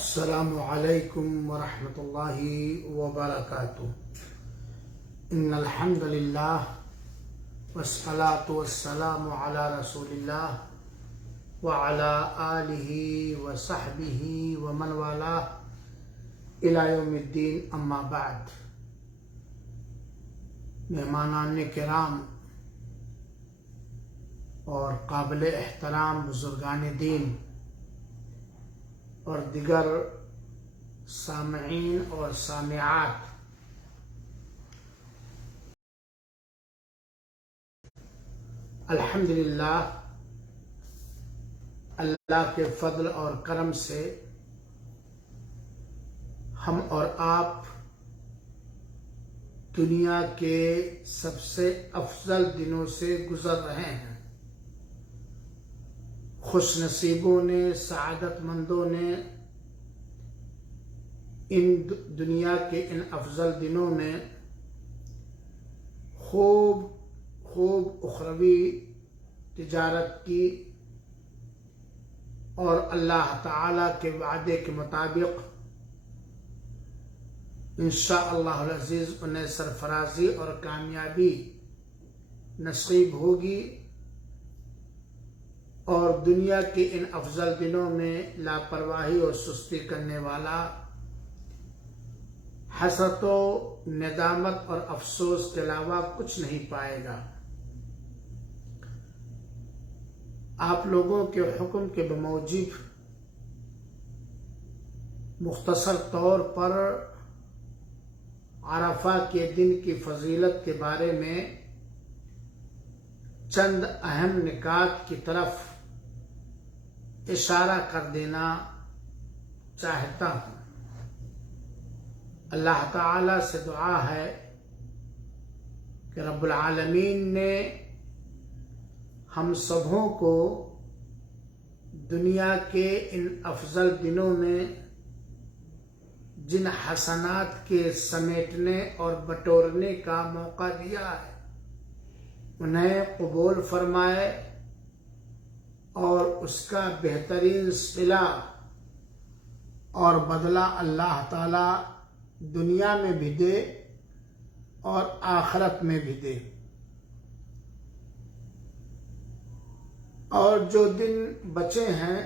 السلام علیکم ورحمۃ اللہ وبرکاتہ۔ ان الحمد للہ والصلاة والسلام علی رسول اللہ وعلی آلہ وصحبہ ومن والاه الی یوم الدین، اما بعد۔ مہمانان کرام اور قابل احترام بزرگان دین اور دیگر سامعین اور سامعات، الحمدللہ اللہ کے فضل اور کرم سے ہم اور آپ دنیا کے سب سے افضل دنوں سے گزر رہے ہیں۔ خوش نصیبوں نے، سعادت مندوں نے ان دنیا کے ان افضل دنوں میں خوب اخروی تجارت کی اور اللہ تعالی کے وعدے کے مطابق انشاءاللہ العزیز انہیں سرفرازی اور کامیابی نصیب ہوگی، اور دنیا کے ان افضل دنوں میں لاپرواہی اور سستی کرنے والا حسرت و ندامت اور افسوس کے علاوہ کچھ نہیں پائے گا۔ آپ لوگوں کے حکم کے بموجب مختصر طور پر عرفہ کے دن کی فضیلت کے بارے میں چند اہم نکات کی طرف اشارہ کر دینا چاہتا ہوں۔ اللہ تعالی سے دعا ہے کہ رب العالمین نے ہم سبوں کو دنیا کے ان افضل دنوں میں جن حسنات کے سمیٹنے اور بٹورنے کا موقع دیا ہے انہیں قبول فرمائے، اور اس کا بہترین صلہ اور بدلہ اللہ تعالی دنیا میں بھی دے اور آخرت میں بھی دے، اور جو دن بچے ہیں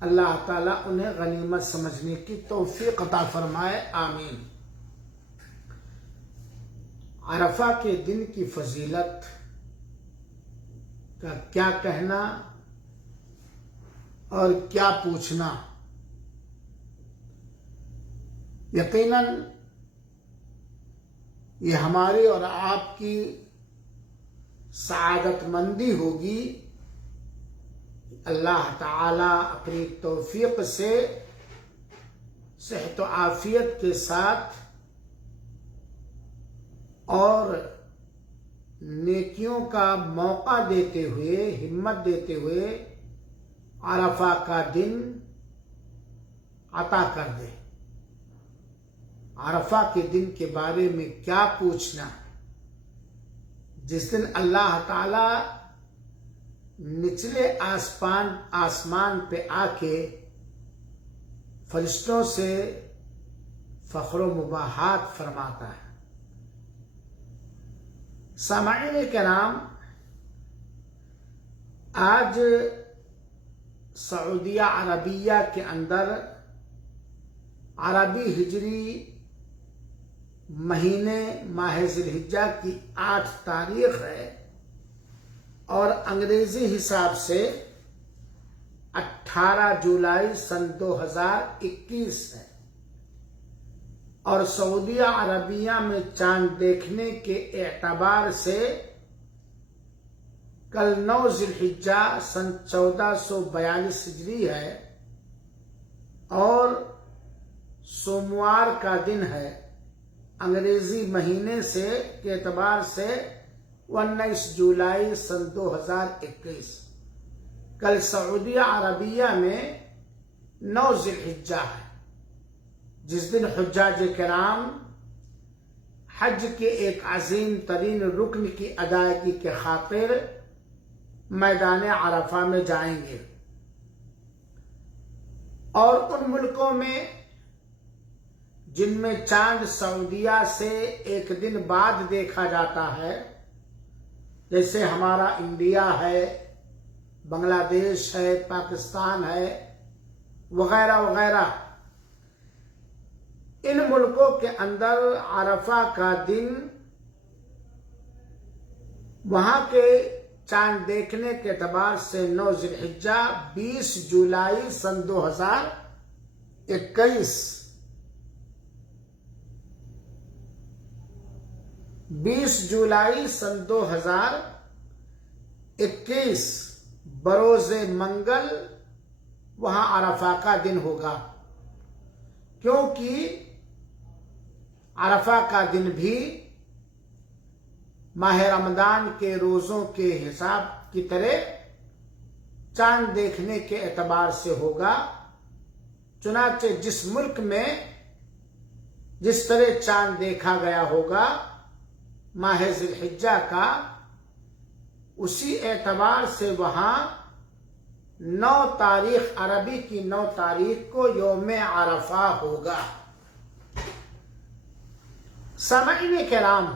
اللہ تعالیٰ انہیں غنیمت سمجھنے کی توفیق عطا فرمائے، آمین۔ عرفہ کے دن کی فضیلت کا کیا کہنا اور کیا پوچھنا؟ یقیناً یہ ہماری اور آپ کی سعادت مندی ہوگی، اللہ تعالی اپنی توفیق سے صحت و عافیت کے ساتھ اور نیکیوں کا موقع دیتے ہوئے، ہمت دیتے ہوئے عرفہ کا دن عطا کر دے۔ عرفہ کے دن کے بارے میں کیا پوچھنا؟ جس دن اللہ تعالی نچلے آسمان پہ آ کے فرشتوں سے فخر و مباحات فرماتا ہے۔ سامعین کرام، آج سعودیہ عربیہ کے اندر عربی ہجری مہینے ماہ ذی الحجہ کی 8 تاریخ ہے، اور انگریزی حساب سے 18 جولائی سن 2021 ہے، اور سعودیہ عربیہ میں چاند دیکھنے کے اعتبار سے کل 9 ذی الحجہ سن 1442 ہجری ہے، اور سوموار کا دن ہے، انگریزی مہینے کے اعتبار سے 19 جولائی سن 2021۔ کل سعودیہ عربیہ میں 9 ذی الحجہ ہے، جس دن حجاج کرام حج کے ایک عظیم ترین رکن کی ادائیگی کے خاطر میدان عرفہ میں جائیں گے، اور ان ملکوں میں جن میں چاند سعودیہ سے ایک دن بعد دیکھا جاتا ہے، جیسے ہمارا انڈیا ہے، بنگلہ دیش ہے، پاکستان ہے، وغیرہ وغیرہ، ان ملکوں کے اندر عرفہ کا دن وہاں کے چاند دیکھنے کے اعتبار سے 9 ذی الحجہ 20 جولائی سن 2021 20 جولائی سن 2021 بروز منگل وہاں عرفہ کا دن ہوگا، کیونکہ عرفہ کا دن بھی ماہ رمضان کے روزوں کے حساب کی طرح چاند دیکھنے کے اعتبار سے ہوگا۔ چنانچہ جس ملک میں جس طرح چاند دیکھا گیا ہوگا ماہ ذی الحجہ کا، اسی اعتبار سے وہاں 9 تاریخ عربی کی 9 تاریخ کو یوم عرفہ ہوگا۔ سامعین کرام،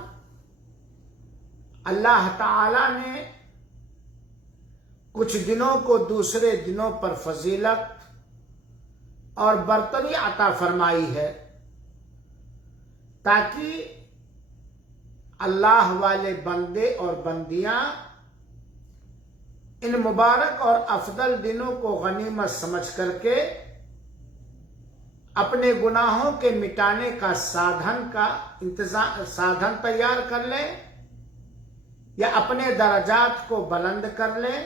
اللہ تعالی نے کچھ دنوں کو دوسرے دنوں پر فضیلت اور برتری عطا فرمائی ہے تاکہ اللہ والے بندے اور بندیاں ان مبارک اور افضل دنوں کو غنیمت سمجھ کر کے اپنے گناہوں کے مٹانے کا سادھن تیار کر لیں یا اپنے درجات کو بلند کر لیں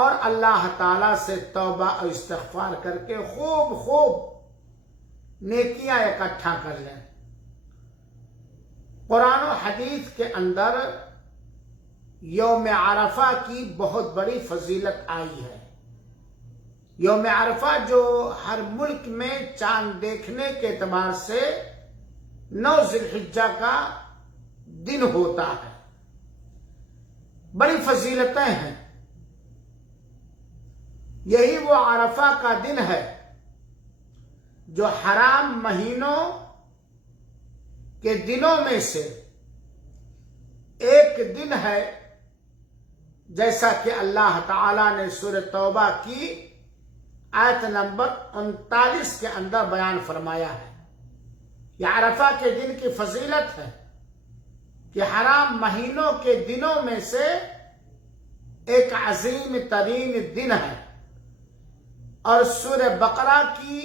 اور اللہ تعالی سے توبہ اور استغفار کر کے خوب نیکیاں اکٹھا کر لیں۔ قرآن و حدیث کے اندر یوم عرفہ کی بہت بڑی فضیلت آئی ہے۔ یوم عرفہ جو ہر ملک میں چاند دیکھنے کے اعتبار سے 9 ذی الحجہ کا دن ہوتا ہے، بڑی فضیلتیں ہیں۔ یہی وہ عرفہ کا دن ہے جو حرام مہینوں کے دنوں میں سے ایک دن ہے، جیسا کہ اللہ تعالی نے سورہ توبہ کی آیت نمبر 39 کے اندر بیان فرمایا ہے۔ یہ عرفہ کے دن کی فضیلت ہے کہ حرام مہینوں کے دنوں میں سے ایک عظیم ترین دن ہے، اور سورہ بقرہ کی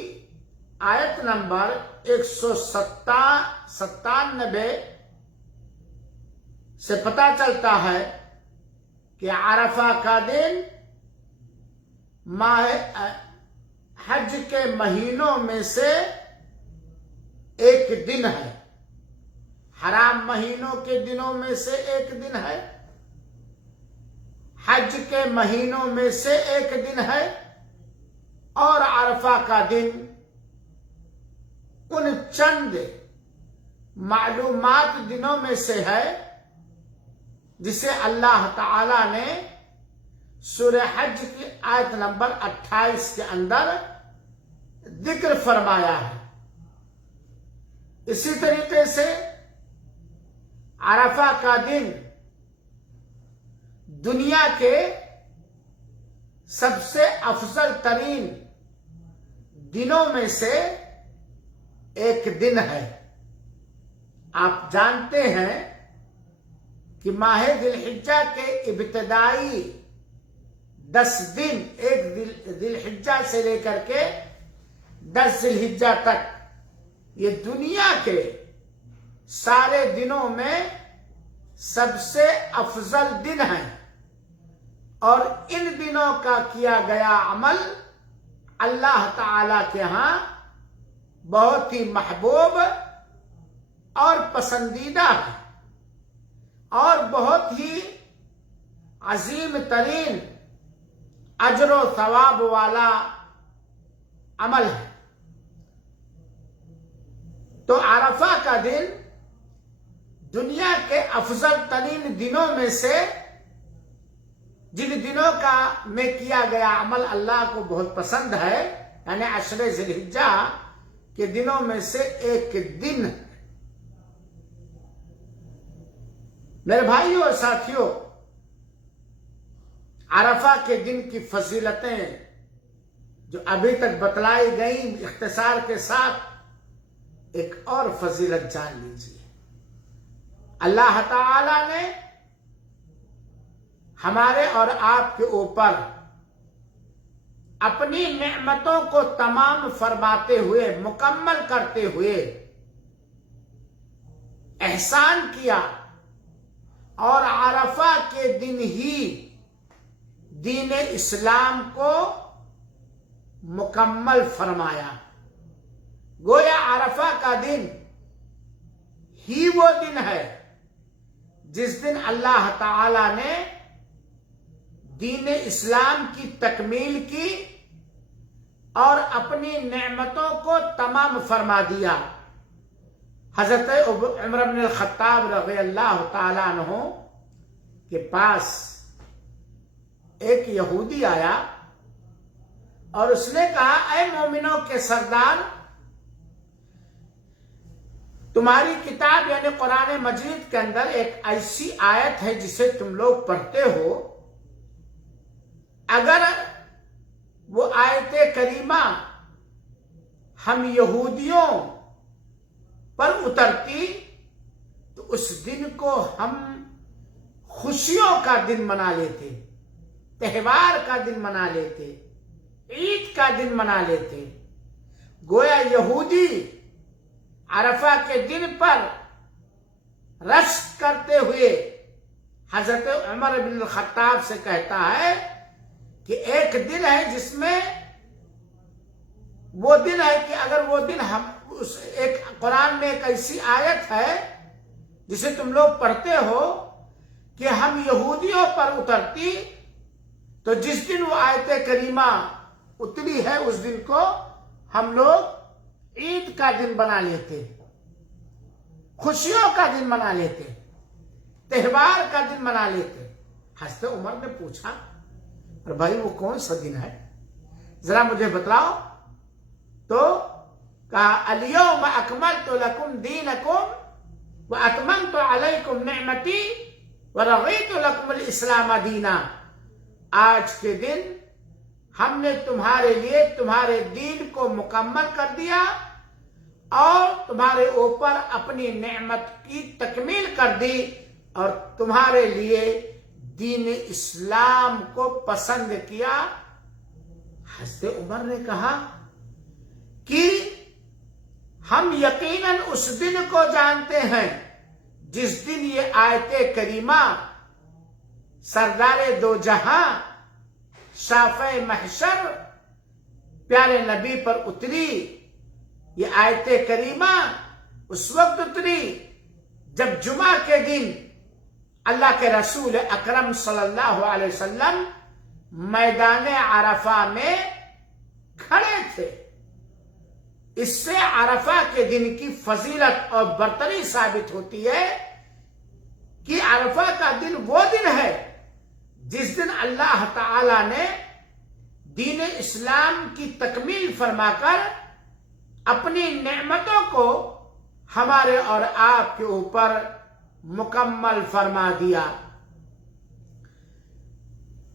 آیت نمبر 197 سے پتہ چلتا ہے کہ عرفہ کا دن ماہ حج کے مہینوں میں سے ایک دن ہے، حرام مہینوں کے دنوں میں سے ایک دن ہے، حج کے مہینوں میں سے ایک دن ہے، اور عرفہ کا دن ان چند معلومات دنوں میں سے ہے جسے اللہ تعالی نے سورہ حج کی آیت نمبر 28 کے اندر ذکر فرمایا ہے۔ اسی طریقے سے عرفہ کا دن دنیا کے سب سے افضل ترین دنوں میں سے ایک دن ہے۔ آپ جانتے ہیں کہ ماہ ذی الحجہ کے ابتدائی 10 دن، ایک ذی الحجہ سے لے کر کے 10 ذی الحجہ تک، یہ دنیا کے سارے دنوں میں سب سے افضل دن ہیں، اور ان دنوں کا کیا گیا عمل اللہ تعالی کے ہاں بہت ہی محبوب اور پسندیدہ ہے، اور بہت ہی عظیم ترین اجر و ثواب والا عمل ہے۔ تو عرفہ کا دن دنیا کے افضل ترین دنوں میں سے جن دنوں کا میں کیا گیا عمل اللہ کو بہت پسند ہے، یعنی عشر ذی الحجہ کے دنوں میں سے ایک دن ہے۔ میرے بھائیوں اور ساتھیوں، عرفہ کے دن کی فضیلتیں جو ابھی تک بتلائی گئیں اختصار کے ساتھ، ایک اور فضیلت جان لیجیے۔ اللہ تعالی نے ہمارے اور آپ کے اوپر اپنی نعمتوں کو تمام فرماتے ہوئے، مکمل کرتے ہوئے احسان کیا، اور عرفہ کے دن ہی دین اسلام کو مکمل فرمایا۔ گویا عرفہ کا دن ہی وہ دن ہے جس دن اللہ تعالی نے دین اسلام کی تکمیل کی اور اپنی نعمتوں کو تمام فرما دیا۔ حضرت عمر بن الخطاب رضی اللہ تعالیٰ عنہ کے پاس ایک یہودی آیا اور اس نے کہا، اے مومنوں کے سردار، تمہاری کتاب یعنی قرآن مجید کے اندر ایک ایسی آیت ہے جسے تم لوگ پڑھتے ہو، اگر وہ آیت کریمہ ہم یہودیوں پر اترتی تو اس دن کو ہم خوشیوں کا دن منا لیتے، تہوار کا دن منا لیتے، عید کا دن منا لیتے۔ گویا یہودی عرفہ کے دن پر رشک کرتے ہوئے حضرت عمر بن الخطاب سے کہتا ہے کہ ایک دن ہے جس میں وہ دن ہے کہ اگر وہ دن ہم ایک قرآن میں ایک ایسی آیت ہے جسے تم لوگ پڑھتے ہو کہ ہم یہودیوں پر اترتی تو جس دن وہ آیت کریمہ اتری ہے اس دن کو ہم لوگ عید کا دن بنا لیتے، خوشیوں کا دن منا لیتے، تہوار کا دن منا لیتے۔ حضرت عمر نے پوچھا، اور بھائی وہ کون سا دن ہے ذرا مجھے بتلاؤ؟ تو کہا، الیوم اکملت لکم دینکم واتممت علیکم نعمتی ورضیت لکم الاسلام دینا۔ آج کے دن ہم نے تمہارے لیے تمہارے دین کو مکمل کر دیا اور تمہارے اوپر اپنی نعمت کی تکمیل کر دی، اور تمہارے لیے دین اسلام کو پسند کیا۔ حضرت عمر نے کہا کہ ہم یقیناً اس دن کو جانتے ہیں جس دن یہ آیت کریمہ سردار دو جہاں شافع محشر پیارے نبی پر اتری۔ یہ آیت کریمہ اس وقت اتری جب جمعہ کے دن اللہ کے رسول اکرم صلی اللہ علیہ وسلم میدان عرفہ میں کھڑے تھے۔ اس سے عرفہ کے دن کی فضیلت اور برتری ثابت ہوتی ہے کہ عرفہ کا دن وہ دن ہے جس دن اللہ تعالی نے دین اسلام کی تکمیل فرما کر اپنی نعمتوں کو ہمارے اور آپ کے اوپر مکمل فرما دیا۔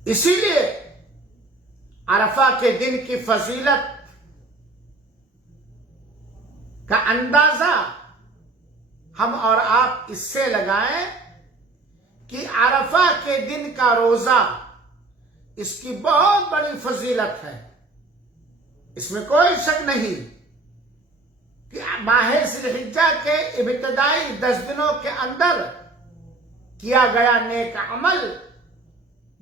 اسی لیے عرفہ کے دن کی فضیلت کا اندازہ ہم اور آپ اس سے لگائیں کہ عرفہ کے دن کا روزہ اس کی بہت بڑی فضیلت ہے، اس میں کوئی شک نہیں کہ ماہ ذی الحجہ کے ابتدائی 10 دنوں کے اندر کیا گیا نیک عمل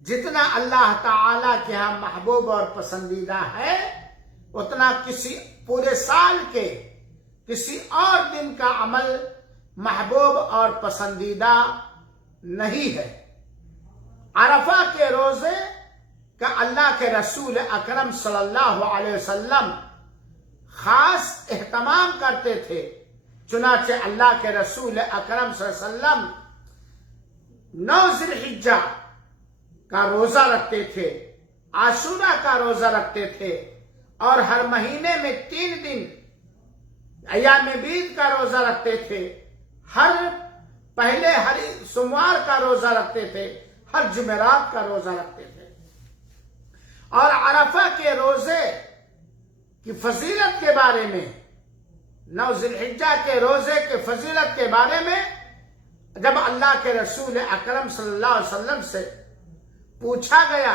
جتنا اللہ تعالی کے ہاں محبوب اور پسندیدہ ہے، اتنا کسی پورے سال کے کسی اور دن کا عمل محبوب اور پسندیدہ نہیں ہے۔ عرفہ کے روزے کا اللہ کے رسول اکرم صلی اللہ علیہ وسلم خاص اہتمام کرتے تھے، چنانچہ اللہ کے رسول اکرم صلی اللہ علیہ وسلم 9 ذی الحجہ کا روزہ رکھتے تھے، عاشورہ کا روزہ رکھتے تھے، اور ہر مہینے میں 3 دن ایام بیض کا روزہ رکھتے تھے، ہر پہلے ہر سوموار کا روزہ رکھتے تھے، ہر جمعرات کا روزہ رکھتے تھے۔ اور عرفہ کے روزے کی فضیلت کے بارے میں، 9 ذی الحجہ کے روزے کے فضیلت کے بارے میں جب اللہ کے رسول اکرم صلی اللہ علیہ وسلم سے پوچھا گیا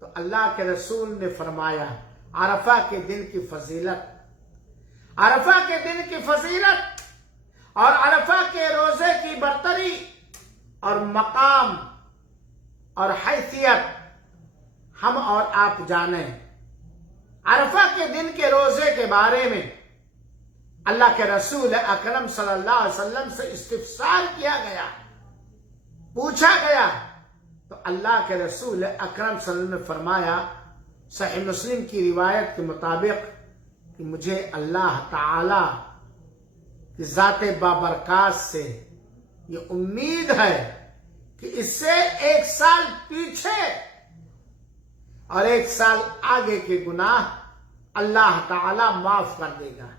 تو اللہ کے رسول نے فرمایا عرفہ کے دن کی فضیلت، عرفہ کے دن کی فضیلت اور عرفہ کے روزے کی برتری اور مقام اور حیثیت ہم اور آپ جانیں۔ عرفہ کے دن کے روزے کے بارے میں اللہ کے رسول اکرم صلی اللہ علیہ وسلم سے استفسار کیا گیا، پوچھا گیا، تو اللہ کے رسول اکرم صلی اللہ علیہ وسلم نے فرمایا صحیح مسلم کی روایت کے مطابق کہ مجھے اللہ تعالی کی ذات بابرکات سے یہ امید ہے کہ اس سے 1 سال پیچھے اور 1 سال آگے کے گناہ اللہ تعالی معاف کر دے گا۔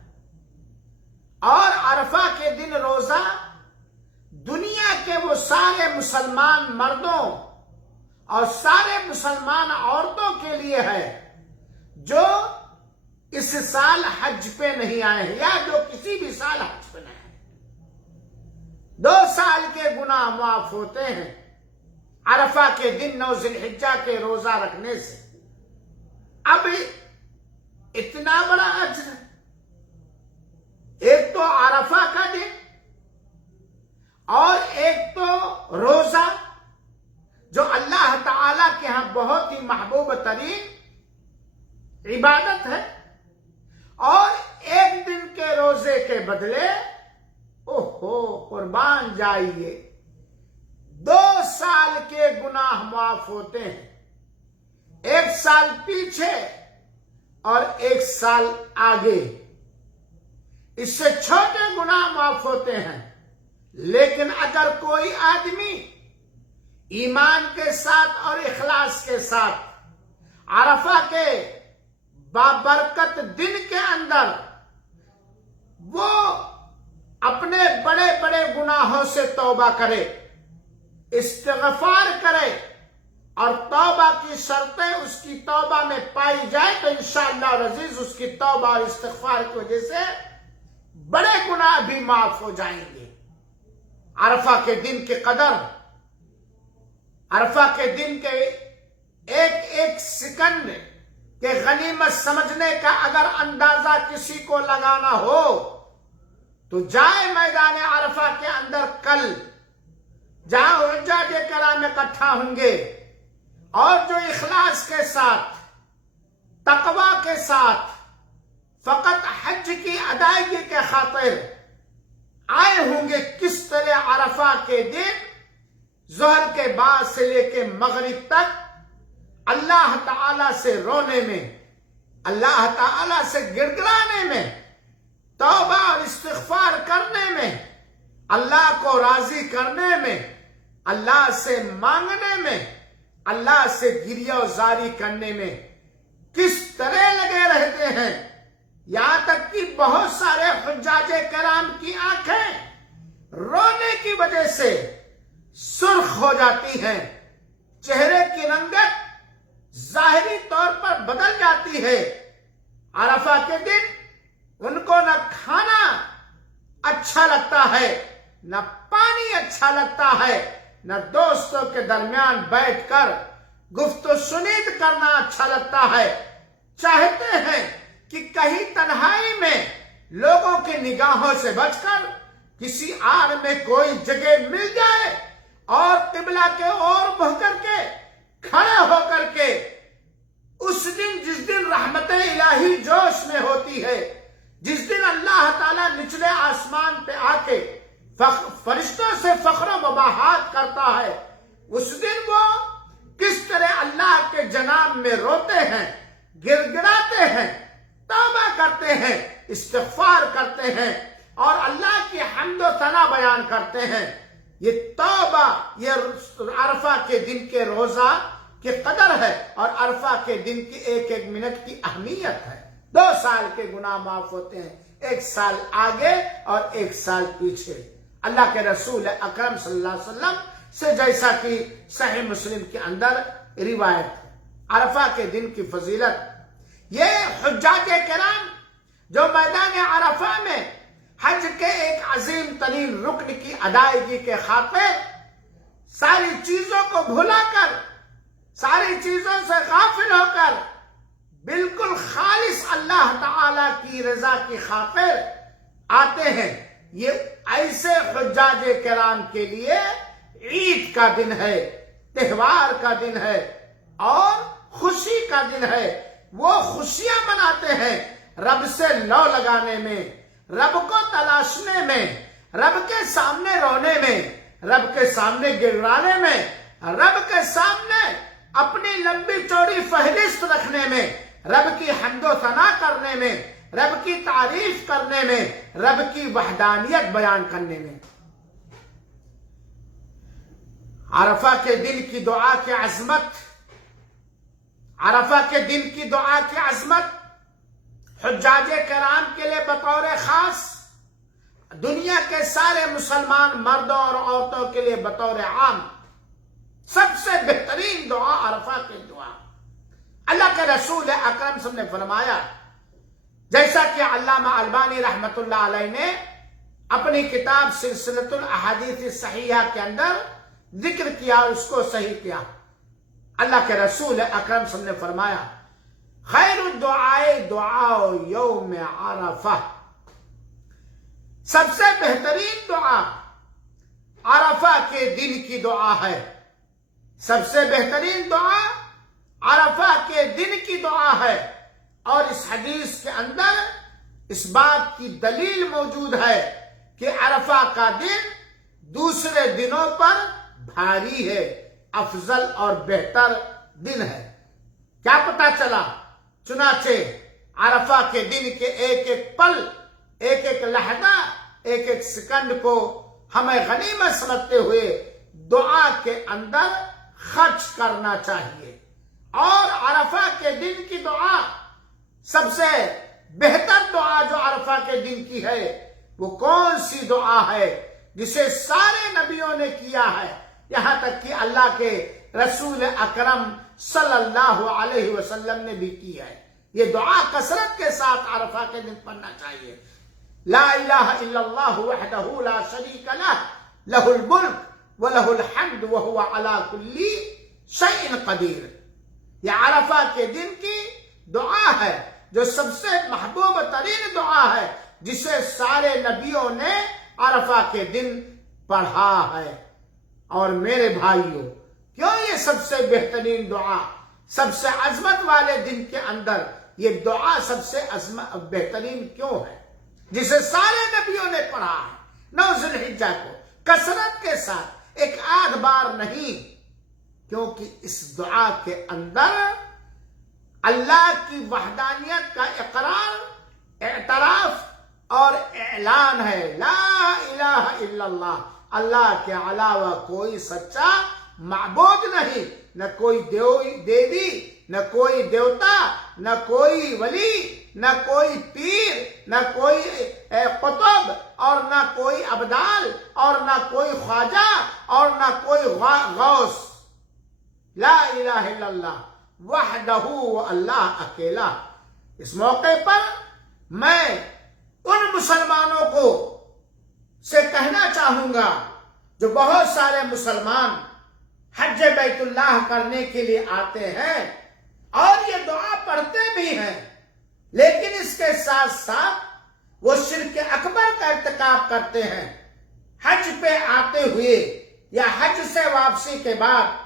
اور عرفہ کے دن روزہ دنیا کے وہ سارے مسلمان مردوں اور سارے مسلمان عورتوں کے لیے ہے جو اس سال حج پہ نہیں آئے ہیں یا جو کسی بھی سال حج پہ نہیں آئے۔ 2 سال کے گناہ معاف ہوتے ہیں عرفہ کے دن 9 ذی الحجہ کے روزہ رکھنے سے۔ اب اتنا بڑا اجر، ایک تو عرفہ کا دن اور ایک تو روزہ جو اللہ تعالی کے ہاں بہت ہی محبوب ترین عبادت ہے، اور 1 دن کے روزے کے بدلے قربان جائیے 2 سال کے گناہ معاف ہوتے ہیں، 1 سال پیچھے اور 1 سال آگے۔ اس سے چھوٹے گناہ معاف ہوتے ہیں، لیکن اگر کوئی آدمی ایمان کے ساتھ اور اخلاص کے ساتھ عرفہ کے بابرکت دن کے اندر وہ اپنے بڑے بڑے گناہوں سے توبہ کرے، استغفار کرے اور توبہ کی شرطیں اس کی توبہ میں پائی جائے تو انشاءاللہ العزیز اس کی توبہ اور استغفار کی وجہ سے بڑے گناہ بھی معاف ہو جائیں گے۔ عرفہ کے دن کی قدر، عرفہ کے دن کے ایک سیکنڈ کے غنیمت سمجھنے کا اگر اندازہ کسی کو لگانا ہو تو جائے میدان عرفہ کے اندر کل، جہاں حجاج کرام اکٹھا ہوں گے اور جو اخلاص کے ساتھ تقوی کے ساتھ فقط حج کی ادائیگی کے خاطر آئے ہوں گے، کس طرح عرفہ کے دن ظہر کے بعد سے لے کے مغرب تک اللہ تعالی سے رونے میں، اللہ تعالی سے گڑگڑانے میں، توبہ اور استغفار کرنے میں، اللہ کو راضی کرنے میں، اللہ سے مانگنے میں، اللہ سے گریہ و زاری کرنے میں کس طرح لگے رہتے ہیں، یہاں تک کہ بہت سارے حجاج کرام کی آنکھیں رونے کی وجہ سے سرخ ہو جاتی ہیں، چہرے کی رنگت ظاہری طور پر بدل جاتی ہے۔ عرفہ کے دن ان کو نہ کھانا اچھا لگتا ہے، نہ پانی اچھا لگتا ہے، نہ دوستوں کے درمیان بیٹھ کر گفت و شنید کرنا اچھا لگتا ہے۔ چاہتے ہیں کہ کہیں تنہائی میں لوگوں کی نگاہوں سے بچ کر کسی آڑ میں کوئی جگہ مل جائے اور قبلہ کے اور بہ کر کے کھڑے ہو کر کے اس دن جس دن رحمت الہی جوش میں ہوتی ہے، جس دن اللہ تعالیٰ نچلے آسمان پہ آ کے فرشتوں سے فخر و مباحات کرتا ہے، اس دن وہ کس طرح اللہ کے جناب میں روتے ہیں، گڑگڑاتے ہیں، توبہ کرتے ہیں، استغفار کرتے ہیں اور اللہ کی حمد و ثنا بیان کرتے ہیں۔ یہ توبہ، یہ عرفہ کے دن کے روزہ کی قدر ہے اور عرفہ کے دن کی ایک ایک منٹ کی اہمیت ہے۔ 2 سال کے گناہ معاف ہوتے ہیں، 1 سال آگے اور 1 سال پیچھے۔ اللہ کے رسول اکرم صلی اللہ علیہ وسلم سے جیسا کہ صحیح مسلم کے اندر روایت ہے، عرفہ کے دن کی فضیلت، یہ حجاج کرام جو میدان عرفہ میں حج کے ایک عظیم ترین رکن کی ادائیگی کے خاطر ساری چیزوں کو بھلا کر، ساری چیزوں سے غافل ہو کر بالکل خالص اللہ تعالی کی رضا کی خاطر آتے ہیں، یہ ایسے حجاج کرام کے لیے عید کا دن ہے، تہوار کا دن ہے اور خوشی کا دن ہے۔ وہ خوشیاں مناتے ہیں رب سے لو لگانے میں، رب کو تلاشنے میں، رب کے سامنے رونے میں، رب کے سامنے گڑگڑانے میں، رب کے سامنے اپنی لمبی چوڑی فہرست رکھنے میں، رب کی حمد و ثنا کرنے میں، رب کی تعریف کرنے میں، رب کی وحدانیت بیان کرنے میں۔ عرفہ کے دن کی دعا کی عظمت، عرفہ کے دن کی دعا کی عظمت حجاج کرام کے لیے بطور خاص، دنیا کے سارے مسلمان مردوں اور عورتوں کے لیے بطور عام سب سے بہترین دعا عرفہ کی دعا۔ اللہ کے رسول اکرم صلی اللہ علیہ وسلم نے فرمایا، جیسا کہ علامہ البانی رحمت اللہ علیہ نے اپنی کتاب سلسلۃ الاحادیث الصحیحہ کے اندر ذکر کیا اور اس کو صحیح کیا، اللہ کے رسول اکرم صلی اللہ علیہ وسلم نے فرمایا، خیر الدعاء دعاء یوم عرفہ، سب سے بہترین دعا عرفہ کے دن کی دعا ہے، سب سے بہترین دعا عرفہ کے دن کی دعا ہے۔ اور اس حدیث کے اندر اس بات کی دلیل موجود ہے کہ عرفہ کا دن دوسرے دنوں پر بھاری ہے، افضل اور بہتر دن ہے۔ کیا پتہ چلا؟ چنانچہ عرفہ کے دن کے ایک ایک پل، ایک ایک لحظہ، ایک ایک سیکنڈ کو ہمیں غنیمت سمجھتے ہوئے دعا کے اندر خرچ کرنا چاہیے۔ اور عرفہ کے دن کی دعا، سب سے بہتر دعا جو عرفہ کے دن کی ہے، وہ کون سی دعا ہے جسے سارے نبیوں نے کیا ہے، یہاں تک کہ اللہ کے رسول اکرم صلی اللہ علیہ وسلم نے بھی کی ہے۔ یہ دعا کثرت کے ساتھ عرفہ کے دن پڑھنا چاہیے۔ لا الہ الا اللہ وحدہ لا شریک لہ، لہ الملک ولہ الحمد وہو علی کل شیء قدیر۔ یہ عرفہ کے دن کی دعا ہے جو سب سے محبوب ترین دعا ہے، جسے سارے نبیوں نے عرفہ کے دن پڑھا ہے۔ اور میرے بھائیوں، کیوں یہ سب سے بہترین دعا، سب سے عظمت والے دن کے اندر یہ دعا سب سے بہترین کیوں ہے، جسے سارے نبیوں نے پڑھا ہے 9 ذی الحجہ کو کثرت کے ساتھ، ایک آدھ بار نہیں؟ کیونکہ اس دعا کے اندر اللہ کی وحدانیت کا اقرار، اعتراف اور اعلان ہے۔ لا الہ الا اللہ، اللہ کے علاوہ کوئی سچا معبود نہیں، نہ کوئی دیوی، نہ کوئی دیوتا، نہ کوئی ولی، نہ کوئی پیر، نہ کوئی قطب، اور نہ کوئی ابدال، اور نہ کوئی خواجہ، اور نہ کوئی غوث۔ لا الہ الا اللہ وحدہ، اللہ اکیلا۔ اس موقع پر میں ان مسلمانوں کو سے کہنا چاہوں گا جو بہت سارے مسلمان حج بیت اللہ کرنے کے لیے آتے ہیں اور یہ دعا پڑھتے بھی ہیں، لیکن اس کے ساتھ ساتھ وہ شرک اکبر کا ارتکاب کرتے ہیں۔ حج پہ آتے ہوئے یا حج سے واپسی کے بعد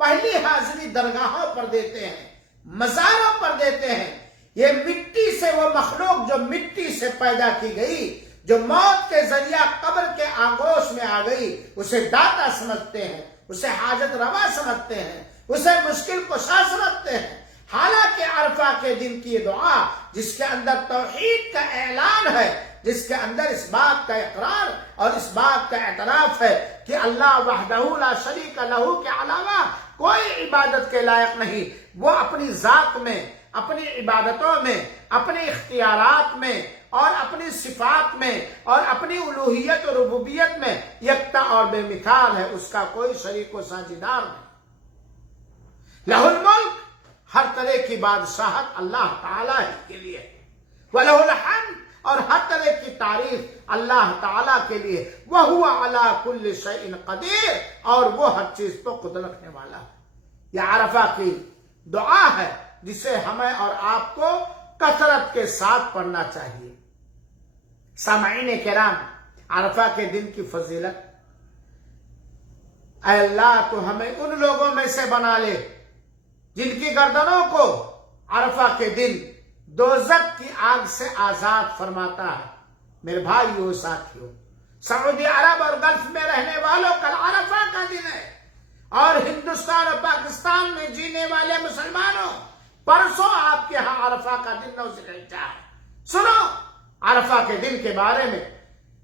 پہلی حاضری درگاہوں پر دیتے ہیں، مزاروں پر دیتے ہیں۔ یہ مٹی سے، وہ مخلوق جو مٹی سے پیدا کی گئی، جو موت کے ذریعہ قبر کے آغوش میں آ گئی، اسے داتا سمجھتے ہیں، اسے حاجت روا سمجھتے ہیں، اسے مشکل کشا سمجھتے ہیں۔ حالانکہ عرفہ کے دن کی یہ دعا، جس کے اندر توحید کا اعلان ہے، جس کے اندر اس بات کا اقرار اور اس بات کا اعتراف ہے کہ اللہ وحدہ لا شریک لہ کے علاوہ کوئی عبادت کے لائق نہیں. وہ اپنی ذات میں، اپنی عبادتوں میں، اپنے اختیارات میں اور اپنی صفات میں اور اپنی الوہیت اور ربوبیت میں یکتا اور بے مثال ہے. اس کا کوئی شریک و ساجھیدار نہیں. لہ الملک، ہر طرح کی بادشاہت اللہ تعالیٰ ہی کے لیے. وَلَهُ الْحَمْدُ، اور ہر طرح کی تعریف اللہ تعالیٰ کے لیے. وَهُوَ عَلَى كُلِّ شَيْءٍ قَدِيرٌ، اور وہ ہر چیز پر قدرت رکھنے والا ہے. یہ عرفہ کی دعا ہے جسے ہمیں اور آپ کو کثرت کے ساتھ پڑھنا چاہیے. سامعین کرام، عرفہ کے دن کی فضیلت. اے اللہ تو ہمیں ان لوگوں میں سے بنا لے جن کی گردنوں کو عرفہ کے دن دوزخ کی آگ سے آزاد فرماتا ہے. میرے بھائیو ساتھیو، سعودی عرب اور گلف میں رہنے والوں کل عرفہ کا دن ہے، اور ہندوستان اور پاکستان میں جینے والے مسلمانوں پرسوں آپ کے ہاں عرفہ کا دن 9 ذوالحجہ ہے. سنو عرفہ کے دن کے بارے میں.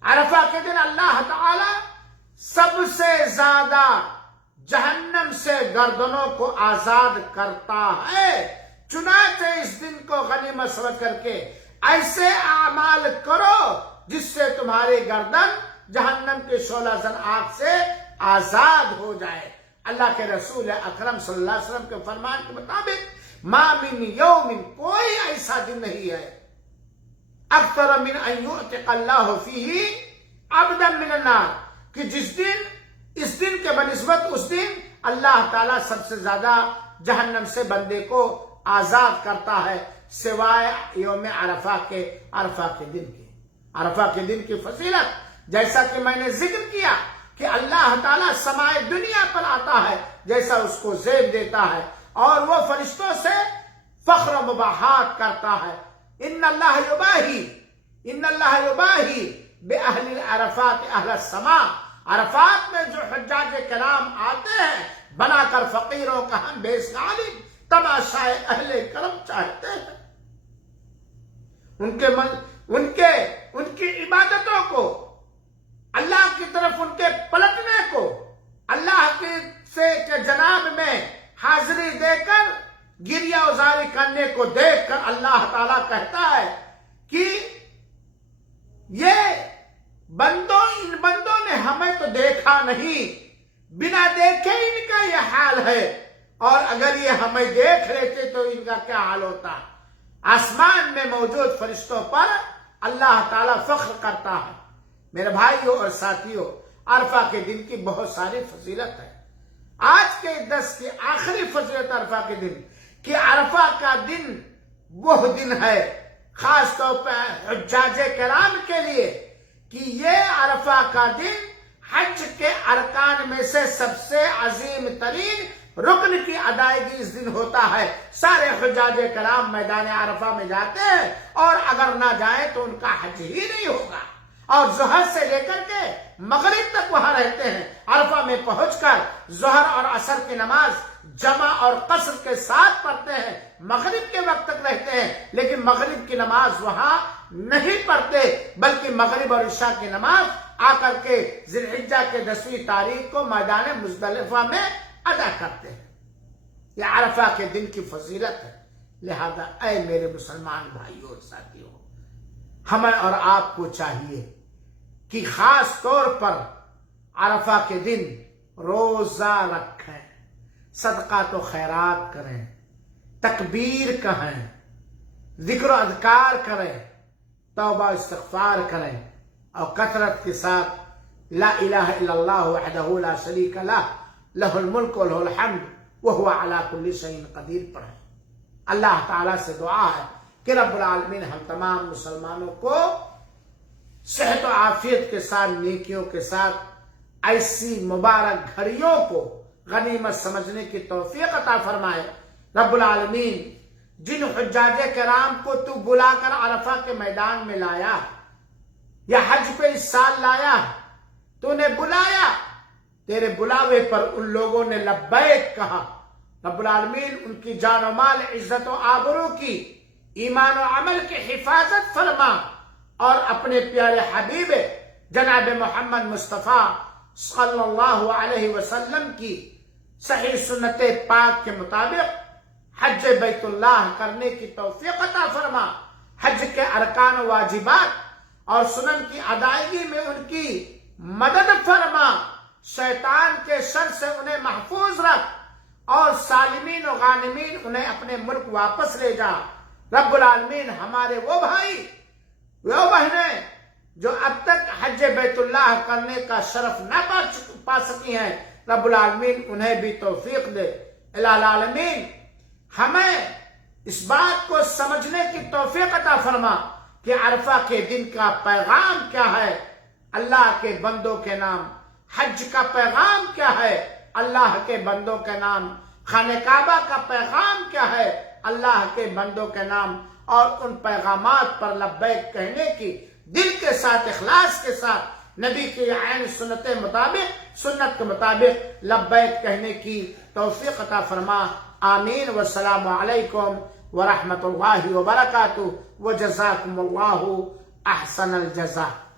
عرفہ کے دن اللہ تعالی سب سے زیادہ جہنم سے گردنوں کو آزاد کرتا ہے. چنانچہ اس دن کو غنیمت سمجھ کر کے ایسے اعمال کرو جس سے تمہاری گردن جہنم کے شعلہ زن آگ سے آزاد ہو جائے. اللہ کے رسول اکرم صلی اللہ علیہ وسلم کے فرمان کے مطابق ما من یوم، کوئی ایسا دن نہیں ہے اکثر من ان یعتق اللہ فیہ عبدا من النار، کہ جس دن، اس دن کے بنسبت اس دن اللہ تعالیٰ سب سے زیادہ جہنم سے بندے کو آزاد کرتا ہے سوائے یوم عرفہ کے. عرفہ کے دن کی، عرفہ کے دن کی فضیلت، جیسا کہ میں نے ذکر کیا کہ اللہ تعالیٰ سمائے دنیا پر آتا ہے جیسا اس کو زیب دیتا ہے، اور وہ فرشتوں سے فخر و مباحات کرتا ہے. ان اللہ یباہی بأہل العرفات اہل السماء. عرفات میں جو حجاج کرام آتے ہیں بنا کر فقیروں کا ہم بیس غالب تماشائے اہل کرم چاہتے ہیں. ان کی عبادتوں کو، اللہ کی طرف ان کے پلٹنے کو، اللہ کے جناب میں حاضری دے کر گریہ ازاری کرنے کو دیکھ کر اللہ تعالیٰ کہتا ہے کہ ان بندوں نے ہمیں تو دیکھا نہیں، بنا دیکھے ان کا یہ حال ہے، اور اگر یہ ہمیں دیکھ لیتے تو ان کا کیا حال ہوتا. آسمان میں موجود فرشتوں پر اللہ تعالیٰ فخر کرتا ہے. میرے بھائیوں اور ساتھیوں، عرفہ کے دن کی بہت ساری فضیلت ہے. آج کے درس کی آخری فضیلت عرفہ کے دن کہ عرفہ کا دن وہ دن ہے خاص طور پر حجاج کرام کے لیے کہ یہ عرفہ کا دن حج کے ارکان میں سے سب سے عظیم ترین رکن کی ادائیگی اس دن ہوتا ہے. سارے حجاج کرام میدان عرفہ میں جاتے ہیں، اور اگر نہ جائیں تو ان کا حج ہی نہیں ہوگا، اور ظہر سے لے کر کے مغرب تک وہاں رہتے ہیں. عرفہ میں پہنچ کر ظہر اور عصر کی نماز جمع اور قصر کے ساتھ پڑھتے ہیں. مغرب کے وقت تک رہتے ہیں، لیکن مغرب کی نماز وہاں نہیں پڑھتے، بلکہ مغرب اور عشاء کی نماز آ کر کے ذی الحجہ کے 10ویں تاریخ کو میدان مزدلفہ میں ادا کرتے ہیں. یہ عرفہ کے دن کی فضیلت ہے. لہذا اے میرے مسلمان بھائیوں اور ساتھیوں، ہمیں اور آپ کو چاہیے کہ خاص طور پر عرفہ کے دن روزہ رکھیں، صدقات و خیرات کریں، تکبیر کہیں، ذکر و اذکار کریں، توبہ استغفار کریں، اور کثرت کے ساتھ لا الہ الا اللہ وحدہ لا شریک لہ لہ الملک و لہ الحمد وہو علی کل شیء قدیر پڑھیں. اللہ تعالیٰ سے دعا ہے کہ رب العالمین ہم تمام مسلمانوں کو صحت و عافیت کے ساتھ، نیکیوں کے ساتھ ایسی مبارک گھڑیوں کو غنیمت سمجھنے کی توفیق عطا فرمائے. رب العالمین جن حجاج کرام کو تو بلا کر عرفہ کے میدان میں لایا یا حج پہ اس سال لایا، تو نے بلایا، تیرے بلاوے پر ان لوگوں نے لبیک کہا. رب العالمین ان کی جان و مال، عزت و آبرو کی، ایمان و عمل کی حفاظت فرما، اور اپنے پیارے حبیب جناب محمد مصطفیٰ صلی اللہ علیہ وسلم کی صحیح سنت پاک کے مطابق حج بیت اللہ کرنے کی توفیق عطا فرما، حج کے ارکان و واجبات اور سنن کی ادائیگی میں ان کی مدد فرما، شیطان کے شر سے انہیں محفوظ رکھ اور سالمین و غانمین انہیں اپنے ملک واپس لے جا۔ رب العالمین ہمارے وہ بھائی وہ بہنیں جو اب تک حج بیت اللہ کرنے کا شرف نہ پا سکی ہیں، رب العالمین انہیں بھی توفیق دے۔ الہ العالمین ہمیں اس بات کو سمجھنے کی توفیق عطا فرما کہ عرفہ کے دن کا پیغام کیا ہے، اللہ کے بندوں کے نام۔ حج کا پیغام کیا ہے، اللہ کے بندوں کے نام۔ خانہ کعبہ کا پیغام کیا ہے، اللہ کے بندوں کے نام۔ اور ان پیغامات پر لبیک کہنے کی دل کے ساتھ، اخلاص کے ساتھ، نبی کی عین سنت کے مطابق لبیک کہنے کی توفیق عطا فرما۔ آمین۔ والسلام علیکم ورحمۃ اللہ وبرکاتہ، وجزاکم اللہ احسن الجزاء۔